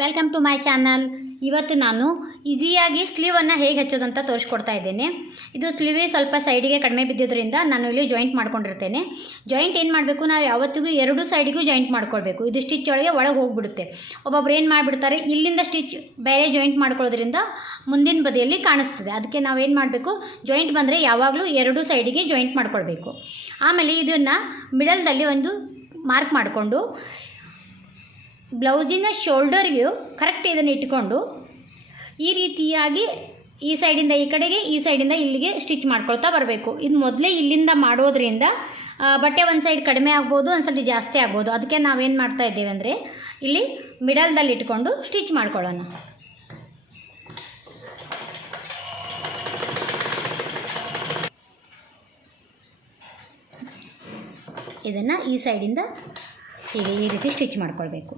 Welcome to my channel. ಇವತ್ತು ನಾನು ಈಸಿಯಾಗಿ ಸ್ಲೀವನ್ನು ಹೇಗೆ ಹಚ್ಚೋದಂತ ತೋರಿಸ್ಕೊಡ್ತಾ ಇದ್ದೇನೆ. ಇದು ಸ್ಲೀವ್ ಸ್ವಲ್ಪ ಸೈಡಿಗೆ ಕಡಿಮೆ ಬಿದ್ದಿದ್ದರಿಂದ ನಾನು ಇಲ್ಲಿ ಜಾಯಿಂಟ್ ಮಾಡ್ಕೊಂಡಿರ್ತೇನೆ. ಜಾಯಿಂಟ್ ಏನು ಮಾಡಬೇಕು, ನಾವು ಯಾವತ್ತಿಗೂ ಎರಡು ಸೈಡಿಗೂ ಜಾಯಿಂಟ್ ಮಾಡ್ಕೊಳ್ಬೇಕು. ಇದು ಸ್ಟಿಚ್ ಒಳಗೆ ಹೋಗಿಬಿಡುತ್ತೆ. ಒಬ್ಬೊಬ್ರು ಏನು ಮಾಡಿಬಿಡ್ತಾರೆ, ಇಲ್ಲಿಂದ ಸ್ಟಿಚ್ ಬೇರೆ ಜಾಯಿಂಟ್ ಮಾಡ್ಕೊಳ್ಳೋದ್ರಿಂದ ಮುಂದಿನ ಬದಿಯಲ್ಲಿ ಕಾಣಿಸ್ತದೆ. ಅದಕ್ಕೆ ನಾವೇನು ಮಾಡಬೇಕು, ಜಾಯಿಂಟ್ ಬಂದರೆ ಯಾವಾಗಲೂ ಎರಡು ಸೈಡಿಗೆ ಜಾಯಿಂಟ್ ಮಾಡ್ಕೊಳ್ಬೇಕು. ಆಮೇಲೆ ಇದನ್ನು ಮಿಡಲ್ದಲ್ಲಿ ಒಂದು ಮಾರ್ಕ್ ಮಾಡಿಕೊಂಡು ಬ್ಲೌಸಿನ ಶೋಲ್ಡರ್ಗೆ ಕರೆಕ್ಟ್ ಇದನ್ನು ಇಟ್ಕೊಂಡು ಈ ರೀತಿಯಾಗಿ ಈ ಸೈಡಿಂದ ಈ ಕಡೆಗೆ, ಈ ಸೈಡಿಂದ ಇಲ್ಲಿಗೆ ಸ್ಟಿಚ್ ಮಾಡ್ಕೊಳ್ತಾ ಬರಬೇಕು. ಇದು ಮೊದಲೇ ಇಲ್ಲಿಂದ ಮಾಡೋದ್ರಿಂದ ಬಟ್ಟೆ ಒಂದು ಸೈಡ್ ಕಡಿಮೆ ಆಗ್ಬೋದು, ಒಂದು ಸೈಡ್ ಜಾಸ್ತಿ ಆಗ್ಬೋದು. ಅದಕ್ಕೆ ನಾವೇನು ಮಾಡ್ತಾ ಇದ್ದೇವೆ ಅಂದರೆ ಇಲ್ಲಿ ಮಿಡಲ್ದಲ್ಲಿ ಇಟ್ಕೊಂಡು ಸ್ಟಿಚ್ ಮಾಡ್ಕೊಳ್ಳೋಣ. ಇದನ್ನು ಈ ಸೈಡಿಂದ ಹೀಗೆ ಈ ರೀತಿ ಸ್ಟಿಚ್ ಮಾಡ್ಕೊಳ್ಬೇಕು.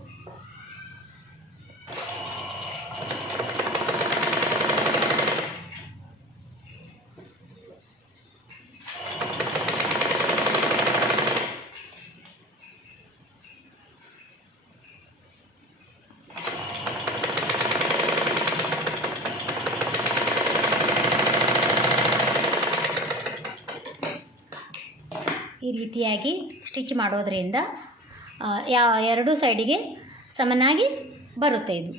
ಈ ರೀತಿಯಾಗಿ ಸ್ಟಿಚ್ ಮಾಡೋದ್ರಿಂದ ಎರಡು ಸೈಡಿಗೆ ಸಮನಾಗಿ ಬರುತ್ತೆ ಇದು.